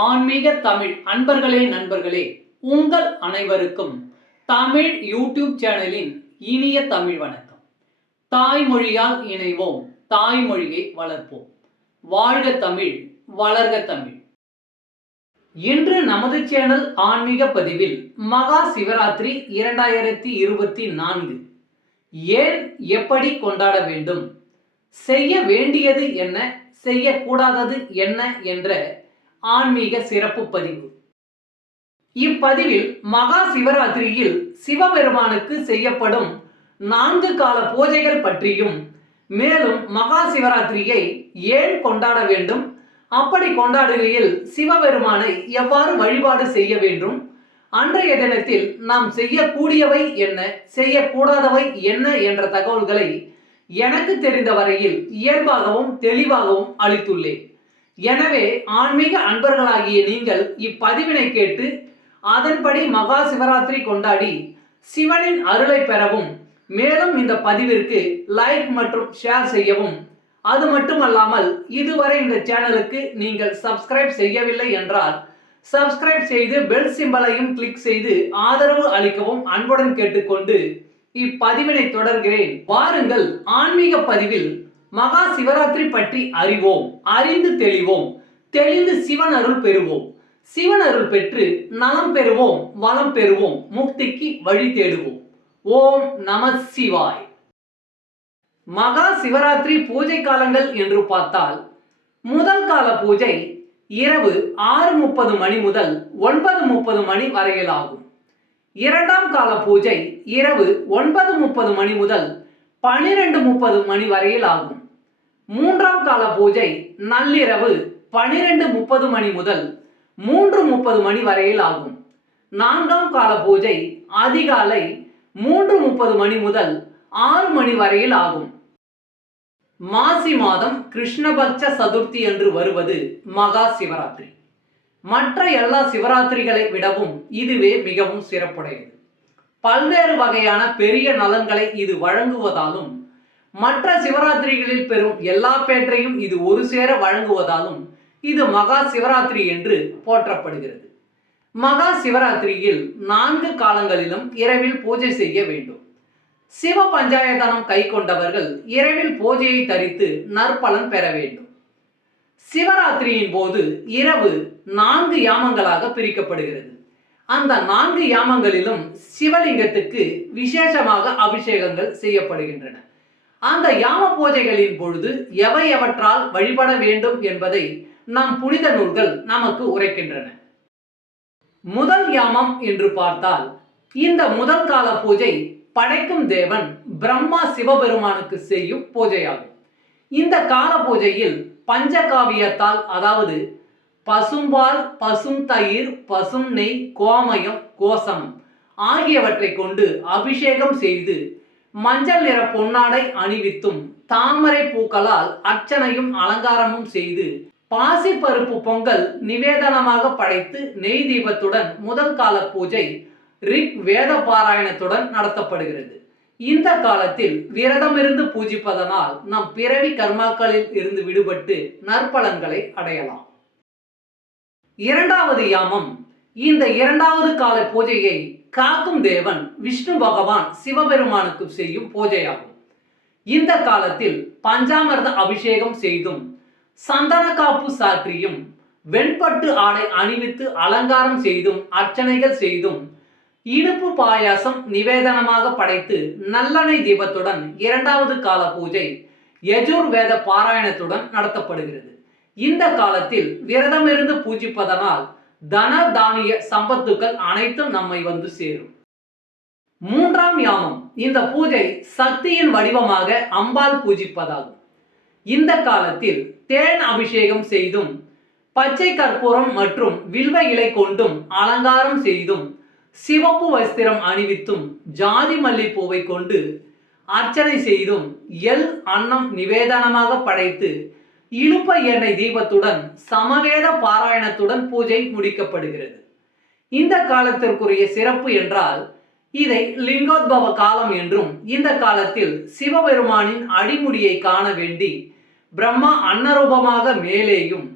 ஆன்மீக தமிழ் அன்பர்களே நண்பர்களே உங்கள் அனைவருக்கும் தமிழ் யூடியூப் சேனலின் இனிய தமிழ் வணக்கம். தாய்மொழியால் இணைவோம் தாய்மொழியை வளர்ப்போம். வாழ்க தமிழ் வளர்க தமிழ். இன்று நமது சேனல் ஆன்மீக பதிவில் மகா சிவராத்திரி இரண்டாயிரத்தி இருபத்தி நான்கு. ஏன் எப்படி கொண்டாட வேண்டும்? செய்ய வேண்டியது என்ன? செய்யக்கூடாதது என்ன? என்ற ஆன்மீக சிறப்பு பதிவு. இப்பதிவில் மகா சிவராத்திரியில் சிவபெருமானுக்கு செய்யப்படும் நான்கு கால பூஜைகள் பற்றியும் மேலும் மகா சிவராத்திரியை ஏன் கொண்டாட வேண்டும் அப்படி கொண்டாடுகையில் சிவபெருமானை எவ்வாறு வழிபாடு செய்ய வேண்டும் அன்றைய தினத்தில் நாம் செய்யக்கூடியவை என்ன செய்யக்கூடாதவை என்ன என்ற தகவல்களை எனக்கு தெரிந்த வரையில் இயல்பாகவும் தெளிவாகவும் அளித்துள்ளேன். எனவே ஆன்மீக அன்பர்களாகிய நீங்கள் இப்பதிவினை கேட்டு அதன்படி மகா சிவராத்திரி கொண்டாடி சிவனின் அருளை பெறவும் மேலும் இந்த பதிவிற்கு லைக் மற்றும் ஷேர் செய்யவும். அது மட்டுமல்லாமல் இதுவரை இந்த சேனலுக்கு நீங்கள் சப்ஸ்கிரைப் செய்யவில்லை என்றால் சப்ஸ்கிரைப் செய்து பெல் சிம்பலையும் கிளிக் செய்து ஆதரவு அளிக்கவும் அன்புடன் கேட்டுக்கொண்டு இப்பதிவினை தொடர்கிறேன். வாருங்கள் ஆன்மீக பதிவில் மகா சிவராத்திரி பற்றி அறிவோம் அறிந்து தெளிவோம் தெளிந்து சிவன் அருள் பெறுவோம். சிவன் அருள் பெற்று நலம் பெறுவோம் வளம் பெறுவோம் முக்திக்கு வழி தேடுவோம். ஓம் நம சிவாய். மகா சிவராத்திரி பூஜை காலங்கள் என்று பார்த்தால் முதல் கால பூஜை இரவு ஆறு முப்பது மணி முதல் ஒன்பது முப்பது மணி வரையிலாகும். இரண்டாம் கால பூஜை இரவு ஒன்பது முப்பது மணி முதல் பனிரெண்டு முப்பது மணி வரையில் ஆகும் மூன்றாம் கால பூஜை நள்ளிரவு பனிரெண்டு முப்பது மணி முதல் மூன்று முப்பது மணி வரையில் ஆகும். நான்காம் கால பூஜை அதிகாலை மூன்று முப்பது மணி முதல் ஆறு மணி வரையில் ஆகும். மாசி மாதம் கிருஷ்ணபக்ஷ சதுர்த்தி என்று வருவது மகா சிவராத்திரி. மற்ற எல்லா சிவராத்திரிகளை விடவும் இதுவே மிகவும் சிறப்புடையது. பல்வேறு வகையான பெரிய நலன்களை இது வழங்குவதாலும் மற்ற சிவராத்திரிகளில் பெறும் எல்லா பேற்றையும் இது ஒரு சேர வழங்குவதாலும் இது மகா சிவராத்திரி என்று போற்றப்படுகிறது. மகா சிவராத்திரியில் நான்கு காலங்களிலும் இரவில் பூஜை செய்ய வேண்டும். சிவ பஞ்சாயத்தனம் கை கொண்டவர்கள் இரவில் பூஜையை தரித்து நற்பலன் பெற வேண்டும். சிவராத்திரியின் போது இரவு நான்கு யாமங்களாக பிரிக்கப்படுகிறது. அந்த நான்கு யாமங்களிலும் சிவலிங்கத்துக்கு விசேஷமாக அபிஷேகங்கள் செய்யப்படுகின்றன. அந்த யாம பூஜைகளின் பொழுது எவை எவற்றால் வழிபட வேண்டும் என்பதை நம் புனித நூல்கள் நமக்கு உரைக்கின்றன. முதல் யாமம் என்று பார்த்தால் இந்த முதல் கால பூஜை படைக்கும் தேவன் பிரம்மா சிவபெருமானுக்கு செய்யும் பூஜையாகும். இந்த கால பூஜையில் பஞ்சகாவியத்தால் அதாவது பசும்பால் பசும் தயிர் பசும் நெய் கோமயம் கோசம் ஆகியவற்றை கொண்டு அபிஷேகம் செய்து மஞ்சள் நிற பொன்னாடை அணிவித்தும் தாமரை பூக்களால் அர்ச்சனையும் அலங்காரமும் செய்து பாசி பருப்பு பொங்கல் நிவேதனமாக படைத்து நெய் தீபத்துடன் முதல் கால பூஜை ரிக் வேத பாராயணத்துடன் நடத்தப்படுகிறது. இந்த காலத்தில் விரதமிருந்து பூஜிப்பதனால் நம் பிறவி கர்மாக்களில் இருந்து விடுபட்டு நற்பலன்களை அடையலாம். இரண்டாவது யாமம் இந்த இரண்டாவது கால பூஜையை காக்கும் தேவன் விஷ்ணு பகவான் சிவபெருமானுக்கு செய்யும் பூஜையாகும். இந்த காலத்தில் பஞ்சாமிர்த அபிஷேகம் செய்தும் சந்தன காப்பு சாற்றியும் வெண்பட்டு ஆடை அணிவித்து அலங்காரம் செய்தும் அர்ச்சனைகள் செய்தும் இனிப்பு பாயாசம் நிவேதனமாக படைத்து நல்லெண்ணெய் தீபத்துடன் இரண்டாவது கால பூஜை யஜூர் வேத பாராயணத்துடன் நடத்தப்படுகிறது. இந்த காலத்தில் விரதமிருந்து பூஜிப்பதனால் தன தானிய சம்பத்துக்கள் அனைத்தும் நம்மை வந்து சேரும். மூன்றாம் யாமம் இந்த பூஜை சக்தியின் வடிவமாக அம்பாள் பூஜிப்பதாகும். இந்த காலத்தில் தேன் அபிஷேகம் செய்தும் பச்சை கற்பூரம் மற்றும் வில்வ இலை கொண்டும் அலங்காரம் செய்தும் சிவப்பு வஸ்திரம் அணிவித்தும் ஜாதி மல்லிப்பூவை கொண்டு அர்ச்சனை செய்தும் எல் அன்னம் நிவேதனமாக படைத்து இழுப்ப எண்ணெய் தீபத்துடன் சமவேத பாராயணத்துடன் பூஜை முடிக்கப்படுகிறது. இந்த காலத்திற்குரிய சிறப்பு என்றால் இதை லிங்கோத்பவ காலம் என்றும் இந்த காலத்தில் சிவபெருமானின் அடிமுடியை காண வேண்டி பிரம்மா அன்னரூபமாக மேலேயும்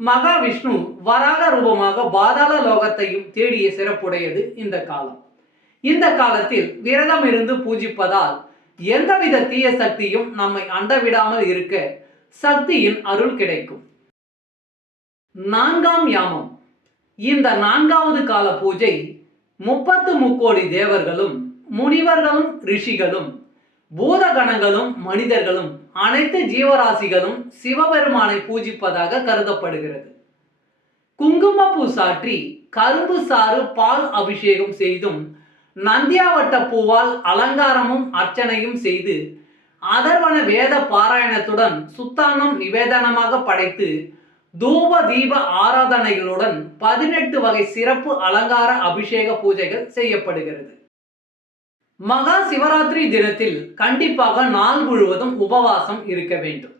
மகாவிஷ்ணு வராக ரூபமாக பாதாள லோகத்தையும் தேடிய சிறப்புடையது இந்த காலம். இந்த காலத்தில் விரதம் இருந்து பூஜிப்பதால் எந்தவித தீய சக்தியும் நம்மை அண்டவிடாமல் இருக்க சக்தியின் அருள் கிடைக்கும். நான்காம் யாமம். இந்த நான்காவது கால பூஜை முப்பத்து முக்கோடி தேவர்களும் முனிவர்களும் ரிஷிகளும் பூதகணங்களும் மனிதர்களும் அனைத்து ஜீவராசிகளும் சிவபெருமானை பூஜிப்பதாக கருதப்படுகிறது. குங்குமப்பூ சாற்றி கரும்பு சாறு பால் அபிஷேகம் செய்தும் நந்தியாவட்ட பூவால் அலங்காரமும் அர்ச்சனையும் செய்து அதர்வன வேத பாராயணத்துடன் சுத்தானம் நிவேதனமாக படைத்து தூப தீப ஆராதனைகளுடன் பதினெட்டு வகை சிறப்பு அலங்கார அபிஷேக பூஜைகள் செய்யப்படுகிறது. மகா சிவராத்திரி தினத்தில் கண்டிப்பாக நாள் முழுவதும் உபவாசம் இருக்க வேண்டும்.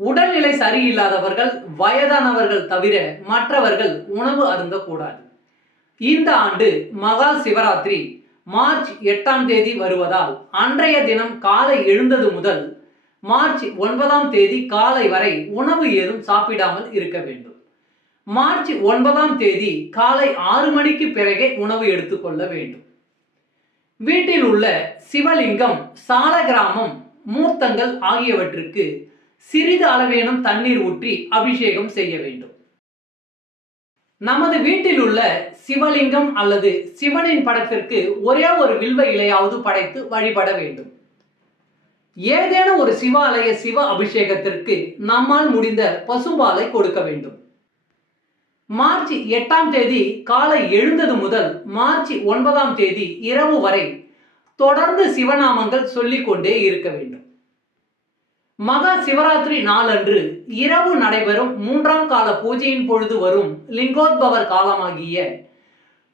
உடல்நிலை சரியில்லாதவர்கள் வயதானவர்கள் தவிர மற்றவர்கள் உணவு அருந்தக்கூடாது. இந்த ஆண்டு மகா சிவராத்திரி மார்ச் எட்டாம் தேதி வருவதால் அன்றைய தினம் காலை எழுந்தது முதல் மார்ச் ஒன்பதாம் தேதி காலை வரை உணவு ஏதும் சாப்பிடாமல் இருக்க வேண்டும். மார்ச் ஒன்பதாம் தேதி காலை ஆறு மணிக்கு பிறகே உணவு எடுத்துக்கொள்ள வேண்டும். வீட்டில் உள்ள சிவலிங்கம் சால கிராமம் மூர்த்தங்கள் ஆகியவற்றுக்கு சிறிது அளவேனும் தண்ணீர் ஊற்றி அபிஷேகம் செய்ய வேண்டும். நமது வீட்டில் உள்ள சிவலிங்கம் அல்லது சிவனின் படத்திற்கு ஒரே ஒரு வில்வ இலையாவது படைத்து வழிபட வேண்டும். ஏதேனும் ஒரு சிவாலய சிவ அபிஷேகத்திற்கு நம்மால் முடிந்த பசும்பாலை கொடுக்க வேண்டும். மார்ச் எட்டாம் தேதி காலை எழுந்தது முதல் மார்ச் ஒன்பதாம் தேதி இரவு வரை தொடர்ந்து சிவநாமங்கள் சொல்லிக்கொண்டே இருக்க வேண்டும். மகா சிவராத்திரி நாளன்று இரவு நடைபெறும் மூன்றாம் கால பூஜையின் பொழுது வரும் லிங்கோத்பவர் காலமாகிய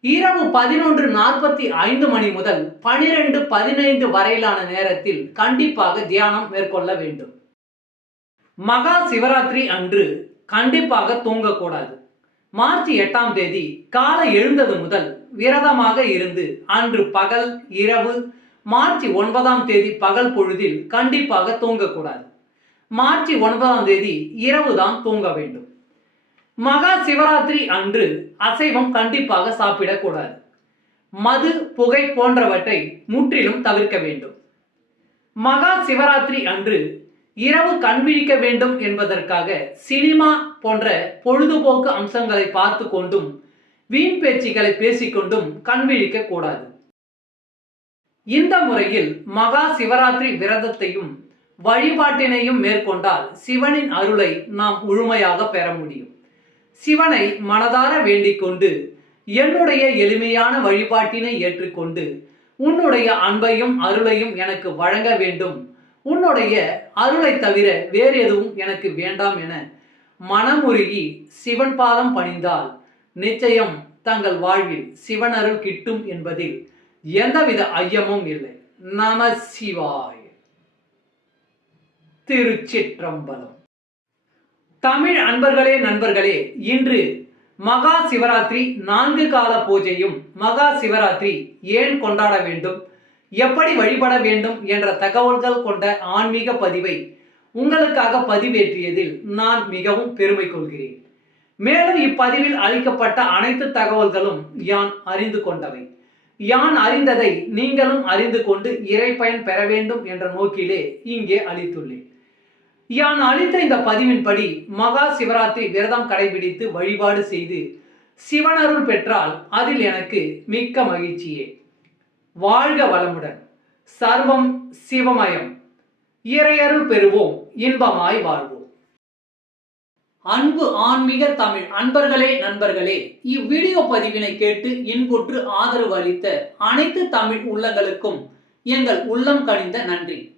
இரவு பதினொன்று நாற்பத்தி ஐந்து மணி முதல் பனிரெண்டு பதினைந்து வரையிலான நேரத்தில் கண்டிப்பாக தியானம் மேற்கொள்ள வேண்டும். மகா சிவராத்திரி அன்று கண்டிப்பாக தூங்கக்கூடாது. மார்ச் எட்டாம் தேதி காலை எழுந்தது முதல் விரதமாக இருந்து அன்று பகல் இரவு மார்ச் ஒன்பதாம் தேதி பகல் பொழுதில் கண்டிப்பாக தூங்கக்கூடாது. மார்ச் ஒன்பதாம் தேதி இரவு தான் தூங்க வேண்டும். மகா சிவராத்திரி அன்று அசைவம் கண்டிப்பாக சாப்பிடக்கூடாது. மது புகை போன்றவற்றை முற்றிலும் தவிர்க்க வேண்டும். மகா சிவராத்திரி அன்று இரவு கண்விழிக்க வேண்டும் என்பதற்காக சினிமா போன்ற பொழுதுபோக்கு அம்சங்களை பார்த்து கொண்டும் வீண் பேச்சுக்களை பேசிக்கொண்டும் கண்விழிக்க கூடாது. இந்த முறையில் மகா சிவராத்திரி விரதத்தையும் வழிபாட்டினையும் மேற்கொண்டால் சிவனின் அருளை நாம் முழுமையாக பெற முடியும். சிவனை மனதார வேண்டிக்கொண்டு என்னுடைய எளிமையான வழிபாட்டினை ஏற்றுக்கொண்டு உன்னுடைய அன்பையும் அருளையும் எனக்கு வழங்க வேண்டும். உன்னுடைய அருளை தவிர வேறு எதுவும் எனக்கு வேண்டாம் என மனமுருகி சிவன் பாதம் பணிந்தால் நிச்சயம் தங்கள் வாழ்வில் சிவன் அருள் கிட்டும் என்பதில் எந்தவித ஐயமும் இல்லை. நம சிவாய். திருச்சிற்றம்பலம். தமிழ் அன்பர்களே நண்பர்களே இன்று மகா சிவராத்திரி நான்கு கால பூஜையும் மகா சிவராத்திரி ஏன் கொண்டாட வேண்டும் எப்படி வழிபட வேண்டும் என்ற தகவல்கள் கொண்ட ஆன்மீக பதிவை உங்களுக்காக பதிவேற்றியதில் நான் மிகவும் பெருமை கொள்கிறேன். மேலும் இப்பதிவில் அளிக்கப்பட்ட அனைத்து தகவல்களும் யான் அறிந்து கொண்டவை. யான் அறிந்ததை நீங்களும் அறிந்து கொண்டு இறை பயன் பெற வேண்டும் என்ற நோக்கிலே இங்கே அளித்துள்ளேன். யான் அளித்த இந்த பதிவின்படி மகா சிவராத்திரி விரதம் கடைபிடித்து வழிபாடு செய்து சிவனருள் பெற்றால் அதில் எனக்கு மிக்க மகிழ்ச்சியே. வாழ்க வளமுடன். சர்வம் சிவமயம். இறையருள் பெறுவோம். இன்பமாய் வாழ்வோம். அன்பு ஆன்மீக தமிழ் அன்பர்களே நண்பர்களே இவ்வீடியோ பதிவினை கேட்டு இன்புற்று ஆதரவு அளித்த அனைத்து தமிழ் உள்ளங்களுக்கும் எங்கள் உள்ளம் கனிந்த நன்றி.